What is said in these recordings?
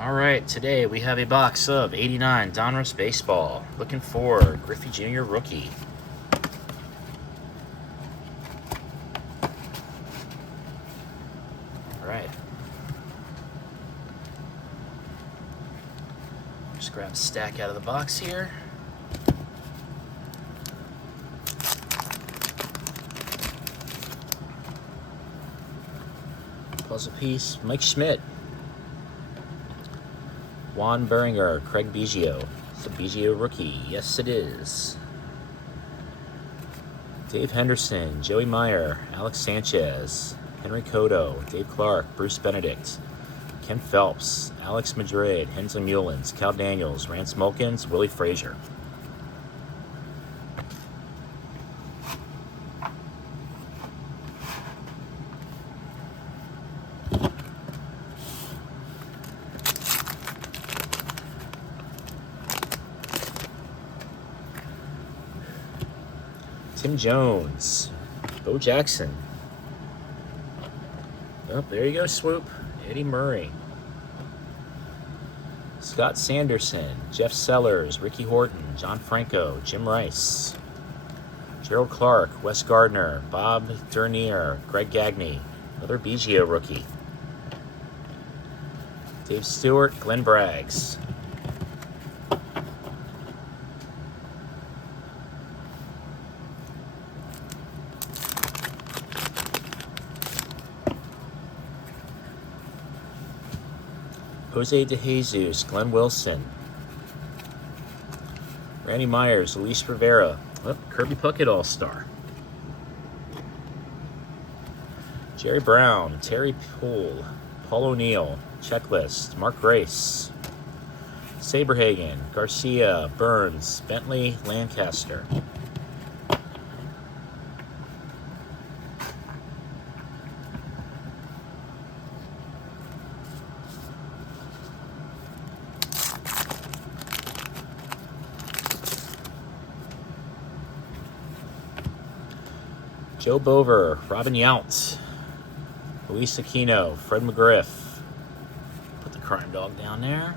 All right, today we have a box of 89 Donruss Baseball. Looking for Griffey Jr. rookie. All right. Just grab a stack out of the box here. Puzzle piece, Mike Schmidt. Juan Beringer, Craig Biggio. It's a Biggio rookie. Yes, it is. Dave Henderson, Joey Meyer, Alex Sanchez, Henry Cotto, Dave Clark, Bruce Benedict, Ken Phelps, Alex Madrid, Hensley Mullins, Cal Daniels, Rance Mulkins, Willie Frazier. Tim Jones, Bo Jackson. Oh, there you go, Swoop. Eddie Murray. Scott Sanderson, Jeff Sellers, Ricky Horton, John Franco, Jim Rice, Gerald Clark, Wes Gardner, Bob Dernier, Greg Gagne, another Biggio rookie. Dave Stewart, Glenn Braggs. Jose DeJesus, Glenn Wilson, Randy Myers, Luis Rivera, Kirby Puckett All-Star, Jerry Brown, Terry Poole, Paul O'Neill, Checklist, Mark Grace, Saberhagen, Garcia, Burns, Bentley, Lancaster. Joe Bover, Robin Yount, Luis Aquino, Fred McGriff. Put the crime dog down there.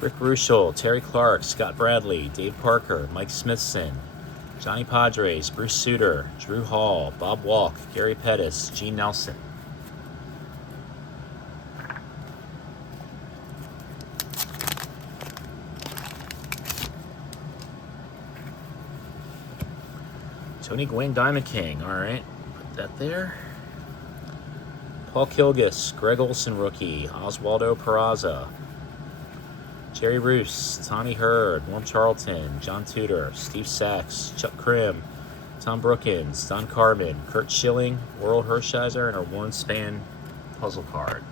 Rick Ruschel, Terry Clark, Scott Bradley, Dave Parker, Mike Smithson, Johnny Padres, Bruce Sutter, Drew Hall, Bob Walk, Gary Pettis, Gene Nelson. Tony Gwynn, Diamond King. All right, put that there. Paul Kilgus, Greg Olson rookie, Oswaldo Peraza, Jerry Roos, Tommy Hurd, Norm Charlton, John Tudor, Steve Sachs, Chuck Krim, Tom Brookins, Don Carmen, Kurt Schilling, Oral Hershiser, and a Warren Span puzzle card.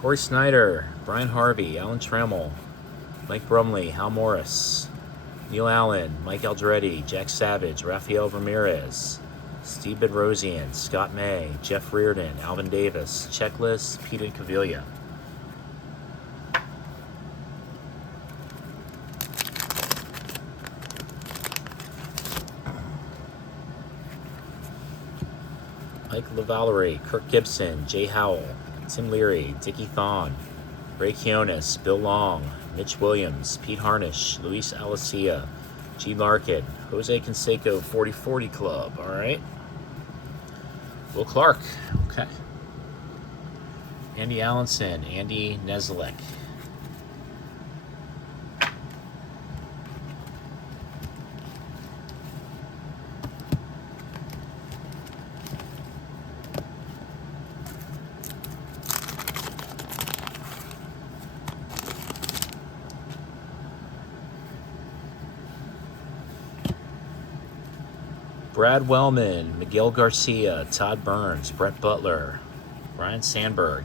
Corey Snyder, Brian Harvey, Alan Trammell, Mike Brumley, Hal Morris, Neil Allen, Mike Aldretti, Jack Savage, Rafael Ramirez, Steve Bedrosian, Scott May, Jeff Reardon, Alvin Davis, Checklist, Pete Incaviglia. Mike LaVallerie, Kirk Gibson, Jay Howell, Tim Leary, Dickie Thon, Ray Kionis, Bill Long, Mitch Williams, Pete Harnish, Luis Alicia, G. Larkin, Jose Canseco 4040 Club. All right. Will Clark. Okay. Andy Allenson, Andy Nezlek. Brad Wellman, Miguel Garcia, Todd Burns, Brett Butler, Ryan Sandberg,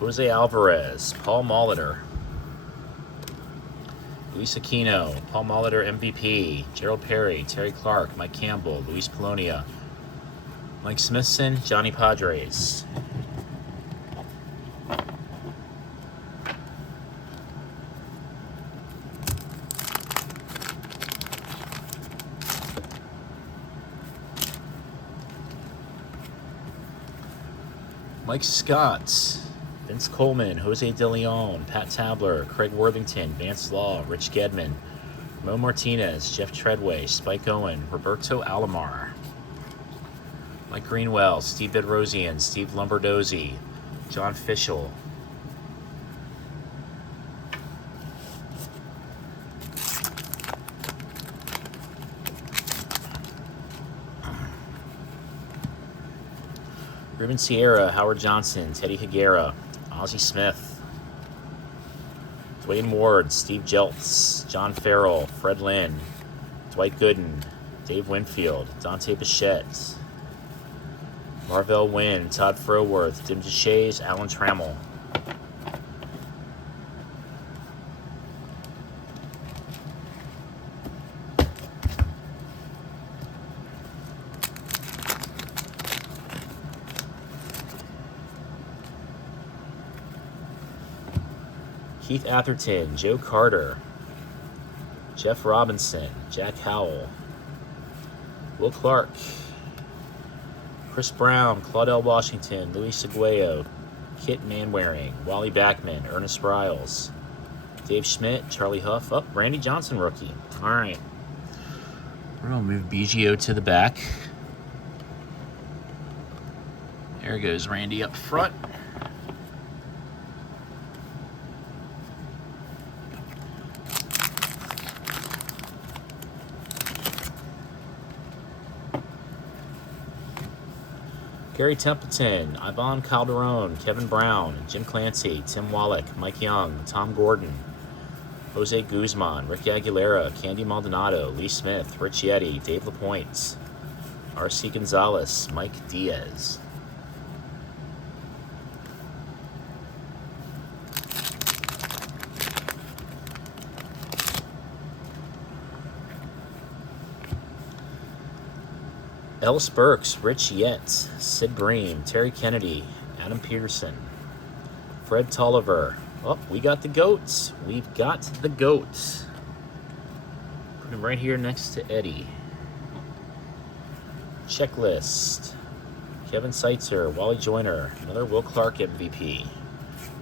Jose Alvarez, Paul Molitor, Luis Aquino, Paul Molitor MVP, Gerald Perry, Terry Clark, Mike Campbell, Luis Polonia, Mike Smithson, Johnny Padres. Mike Scott, Vince Coleman, Jose De Leon, Pat Tabler, Craig Worthington, Vance Law, Rich Gedman, Mo Martinez, Jeff Treadway, Spike Owen, Roberto Alomar, Mike Greenwell, Steve Bedrosian, Steve Lombardozzi, John Fischel, Ruben Sierra, Howard Johnson, Teddy Higuera, Ozzie Smith, Dwayne Ward, Steve Jeltz, John Farrell, Fred Lynn, Dwight Gooden, Dave Winfield, Dante Bichette, Marvell Wynn, Todd Froworth, Dim DeShays, Alan Trammell. Keith Atherton, Joe Carter, Jeff Robinson, Jack Howell, Will Clark, Chris Brown, Claudel Washington, Louis Seguello, Kit Manwaring, Wally Backman, Ernest Riles, Dave Schmidt, Charlie Huff, Randy Johnson rookie. All right. We're going to move BGO to the back. There goes Randy up front. Gary Templeton, Ivan Calderon, Kevin Brown, Jim Clancy, Tim Wallach, Mike Young, Tom Gordon, Jose Guzman, Ricky Aguilera, Candy Maldonado, Lee Smith, Rich Yeti, Dave LaPointe, R.C. Gonzalez, Mike Diaz. Ellis Burks, Rich Yett, Sid Bream, Terry Kennedy, Adam Peterson, Fred Tolliver. Oh, we got the goats. We've got the goats. Put him right here next to Eddie. Checklist. Kevin Seitzer, Wally Joyner, another Will Clark MVP.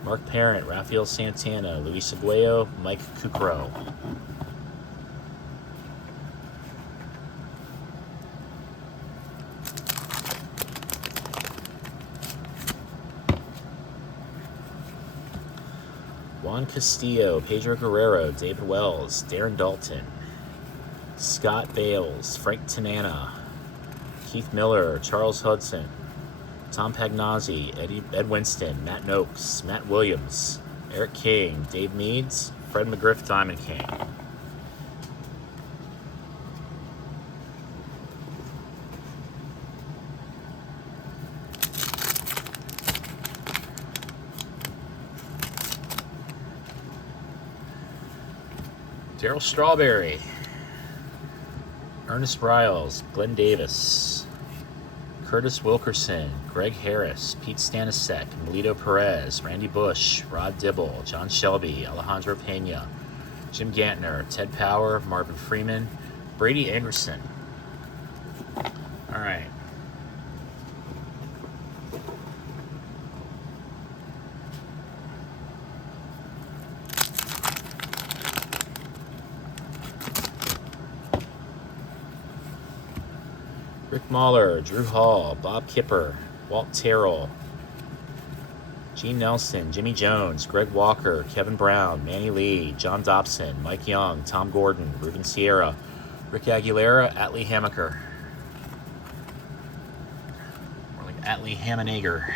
Mark Parent, Rafael Santana, Luis Seguello, Mike Kukro. Juan Castillo, Pedro Guerrero, David Wells, Darren Dalton, Scott Bales, Frank Tanana, Keith Miller, Charles Hudson, Tom Pagnozzi, Ed Winston, Matt Noakes, Matt Williams, Eric King, Dave Meads, Fred McGriff, Diamond King. Darryl Strawberry, Ernest Riles, Glenn Davis, Curtis Wilkerson, Greg Harris, Pete Stanisiek, Melito Perez, Randy Bush, Rod Dibble, John Shelby, Alejandro Pena, Jim Gantner, Ted Power, Marvin Freeman, Brady Anderson. All right. Rick Mahler, Drew Hall, Bob Kipper, Walt Terrell, Gene Nelson, Jimmy Jones, Greg Walker, Kevin Brown, Manny Lee, John Dobson, Mike Young, Tom Gordon, Ruben Sierra, Rick Aguilera, Atlee Hammaker. More like Atlee Hammanager.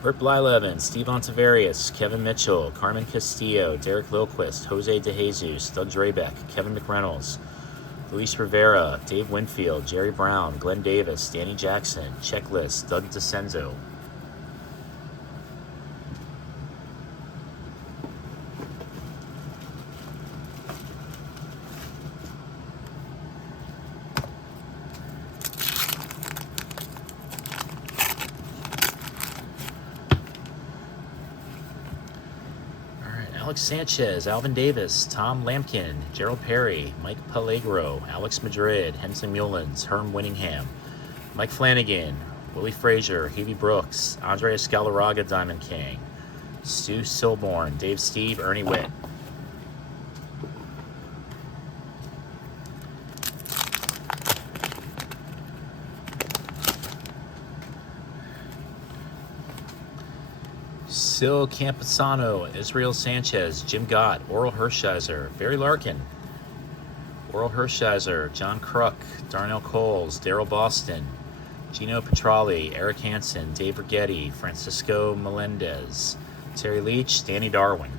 Bert Blyleven, Steve Ontavarius, Kevin Mitchell, Carmen Castillo, Derek Lilquist, Jose DeJesus, Doug Drabeck, Kevin McReynolds, Luis Rivera, Dave Winfield, Jerry Brown, Glenn Davis, Danny Jackson, Checklist, Doug DeCenzo. Alex Sanchez, Alvin Davis, Tom Lampkin, Gerald Perry, Mike Pellegro, Alex Madrid, Henson Mullins, Herm Winningham, Mike Flanagan, Willie Frazier, Hevie Brooks, Andreas Galarraga, Diamond King, Stu Silborn, Dave Steve, Ernie Witt. Sil Campusano, Israel Sanchez, Jim Gott, Oral Hershiser, Barry Larkin, Oral Hershiser, John Kruk, Darnell Coles, Daryl Boston, Gino Petrali, Eric Hansen, Dave Rigetti, Francisco Melendez, Terry Leach, Danny Darwin.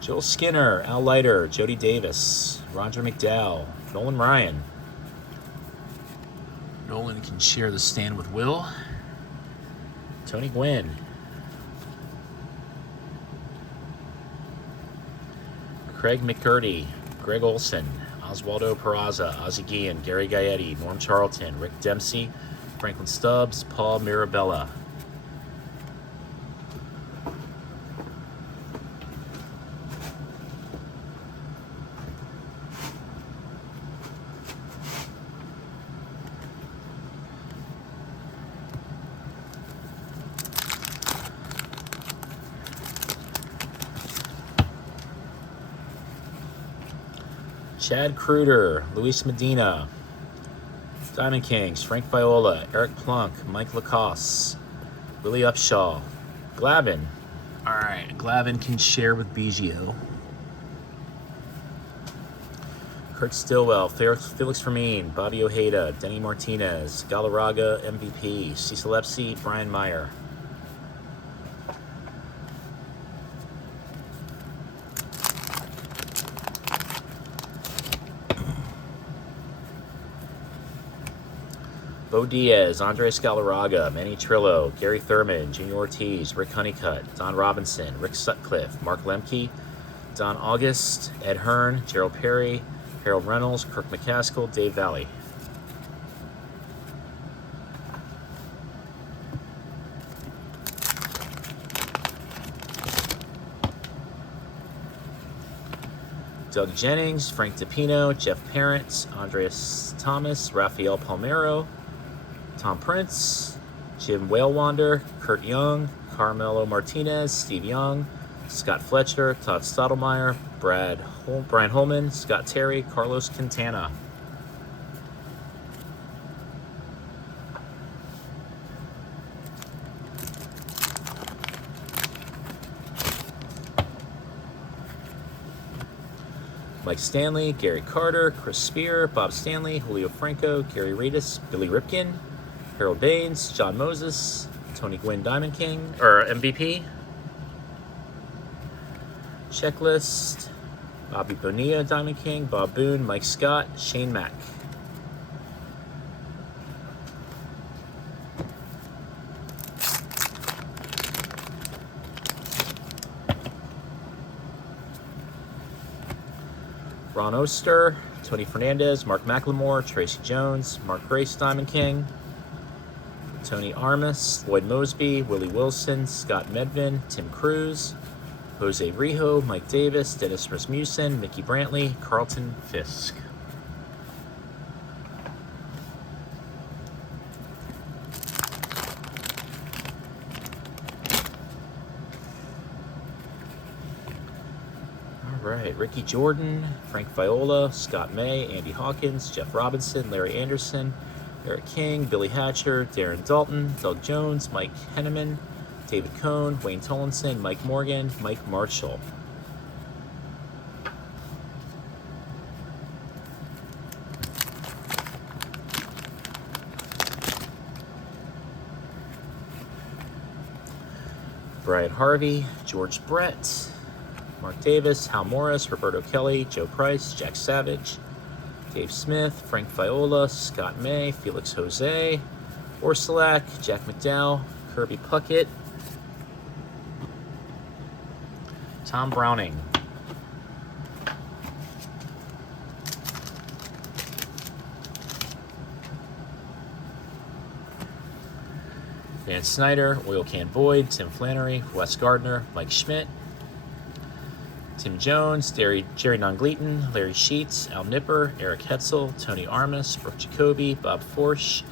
Joel Skinner, Al Leiter, Jody Davis, Roger McDowell, Nolan Ryan. Nolan can share the stand with Will. Tony Gwynn. Craig McCurdy, Greg Olson, Oswaldo Peraza, Ozzie Guillen, Gary Gaetti, Norm Charlton, Rick Dempsey, Franklin Stubbs, Paul Mirabella. Chad Kruder, Luis Medina, Diamond Kings, Frank Viola, Eric Plunk, Mike Lacoste, Willie Upshaw, Glavin. All right, Glavin can share with Biggio. Kurt Stillwell, Felix Fermin, Bobby Ojeda, Denny Martinez, Galarraga MVP, Cecil Epsy, Brian Meyer. Bo Diaz, Andres Galarraga, Manny Trillo, Gary Thurman, Junior Ortiz, Rick Honeycutt, Don Robinson, Rick Sutcliffe, Mark Lemke, Don August, Ed Hearn, Gerald Perry, Harold Reynolds, Kirk McCaskill, Dave Valley. Doug Jennings, Frank DePino, Jeff Parent, Andreas Thomas, Rafael Palmero, Tom Prince, Jim Whalewander, Kurt Young, Carmelo Martinez, Steve Young, Scott Fletcher, Todd Stottlemyre, Brian Holman, Scott Terry, Carlos Quintana. Mike Stanley, Gary Carter, Chris Spear, Bob Stanley, Julio Franco, Gary Reedus, Billy Ripken, Harold Baines, John Moses, Tony Gwynn Diamond King, or MVP. Checklist, Bobby Bonilla Diamond King, Bob Boone, Mike Scott, Shane Mack. Ron Oster, Tony Fernandez, Mark McLemore, Tracy Jones, Mark Grace Diamond King, Tony Armas, Lloyd Mosby, Willie Wilson, Scott Medvin, Tim Cruz, Jose Rijo, Mike Davis, Dennis Rasmussen, Mickey Brantley, Carlton Fisk. All right, Ricky Jordan, Frank Viola, Scott May, Andy Hawkins, Jeff Robinson, Larry Anderson, Eric King, Billy Hatcher, Darren Dalton, Doug Jones, Mike Henneman, David Cohn, Wayne Tollinson, Mike Morgan, Mike Marshall. Brian Harvey, George Brett, Mark Davis, Hal Morris, Roberto Kelly, Joe Price, Jack Savage, Dave Smith, Frank Viola, Scott May, Felix Jose, Orsalak, Jack McDowell, Kirby Puckett, Tom Browning. Van Snyder, Oil Can Boyd, Tim Flannery, Wes Gardner, Mike Schmidt, Tim Jones, Jerry Nongleaton, Larry Sheets, Al Nipper, Eric Hetzel, Tony Armas, Brooke Jacoby, Bob Forsch,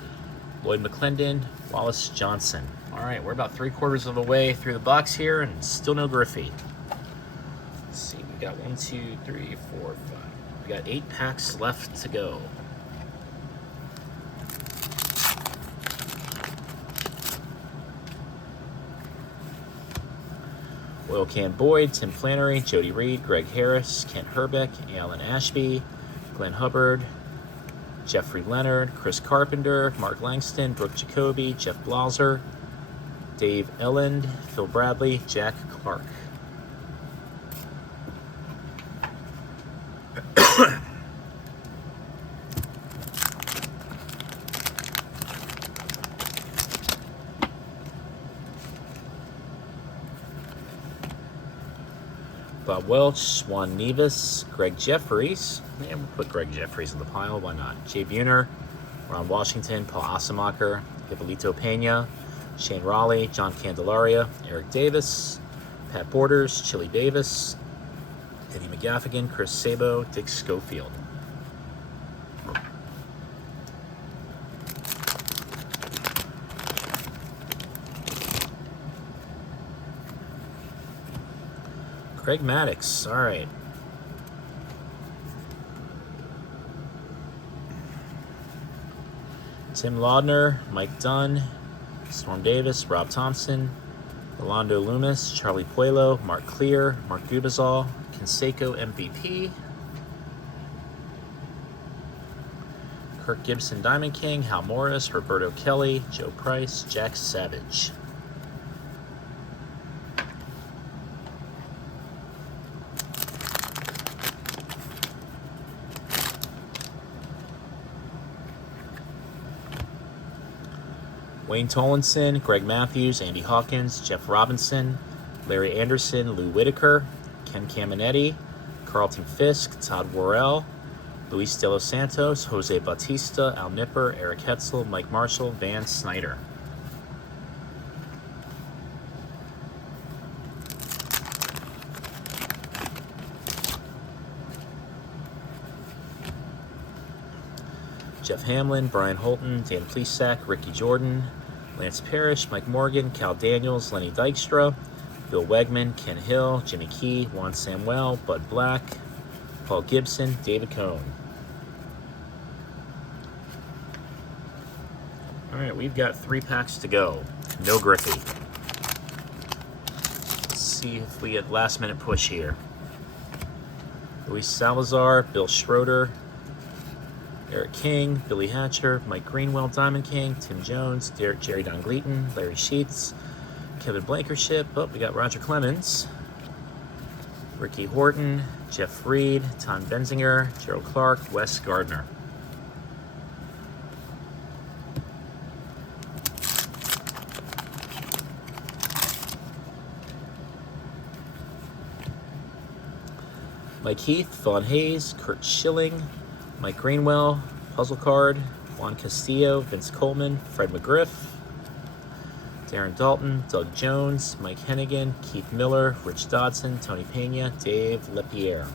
Lloyd McClendon, Wallace Johnson. All right, we're about 3/4 of the way through the box here and still no Griffey. Let's see, we got 1, 2, 3, 4, 5. We got 8 packs left to go. Oil Can Boyd, Tim Flannery, Jody Reed, Greg Harris, Kent Herbeck, Alan Ashby, Glenn Hubbard, Jeffrey Leonard, Chris Carpenter, Mark Langston, Brooke Jacoby, Jeff Blauser, Dave Elland, Phil Bradley, Jack Clark. Bob Welch, Juan Nevis, Greg Jeffries. Yeah, we'll put Greg Jeffries in the pile. Why not? Jay Buhner, Ron Washington, Paul Asamacher, Hippolito Pena, Shane Raleigh, John Candelaria, Eric Davis, Pat Borders, Chili Davis, Eddie McGaffigan, Chris Sabo, Dick Schofield. Craig Maddox, all right. Tim Laudner, Mike Dunn, Storm Davis, Rob Thompson, Rolando Loomis, Charlie Puelo, Mark Clear, Mark Dubasol, Canseco MVP, Kirk Gibson Diamond King, Hal Morris, Roberto Kelly, Joe Price, Jack Savage. Wayne Tollinson, Greg Matthews, Andy Hawkins, Jeff Robinson, Larry Anderson, Lou Whitaker, Ken Caminetti, Carlton Fisk, Todd Worrell, Luis De Los Santos, Jose Bautista, Al Nipper, Eric Hetzel, Mike Marshall, Van Snyder. Jeff Hamlin, Brian Holton, Dan Plesac, Ricky Jordan, Lance Parrish, Mike Morgan, Cal Daniels, Lenny Dykstra, Bill Wegman, Ken Hill, Jimmy Key, Juan Samuel, Bud Black, Paul Gibson, David Cohn. All right, we've got 3 packs to go. No Griffey. Let's see if we get last minute push here. Luis Salazar, Bill Schroeder, Eric King, Billy Hatcher, Mike Greenwell, Diamond King, Tim Jones, Jerry Dongleaton, Larry Sheets, Kevin Blankership. Oh, we got Roger Clemens, Ricky Horton, Jeff Reed, Tom Benzinger, Gerald Clark, Wes Gardner. Mike Heath, Vaughn Hayes, Kurt Schilling, Mike Greenwell, Puzzle Card, Juan Castillo, Vince Coleman, Fred McGriff, Darren Dalton, Doug Jones, Mike Hennigan, Keith Miller, Rich Dodson, Tony Pena, Dave Lepierre.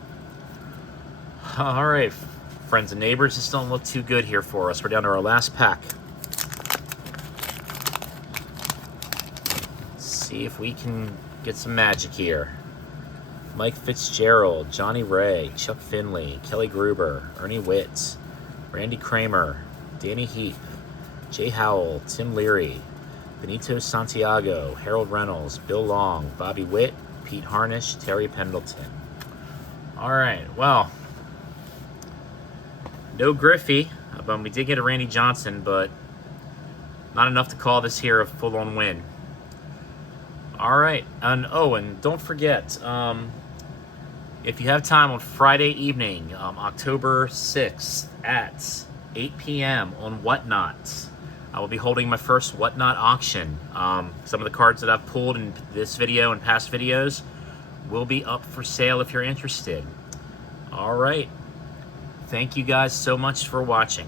All right, friends and neighbors, this don't look too good here for us. We're down to our last pack. Let's see if we can get some magic here. Mike Fitzgerald, Johnny Ray, Chuck Finley, Kelly Gruber, Ernie Witt, Randy Kramer, Danny Heap, Jay Howell, Tim Leary, Benito Santiago, Harold Reynolds, Bill Long, Bobby Witt, Pete Harnish, Terry Pendleton. All right, well, no Griffey. We did get a Randy Johnson, but not enough to call this here a full-on win. All right, and don't forget, if you have time on Friday evening, October 6th at 8 p.m. on Whatnot, I will be holding my first Whatnot auction. Some of the cards that I've pulled in this video and past videos will be up for sale if you're interested. All right. Thank you guys so much for watching.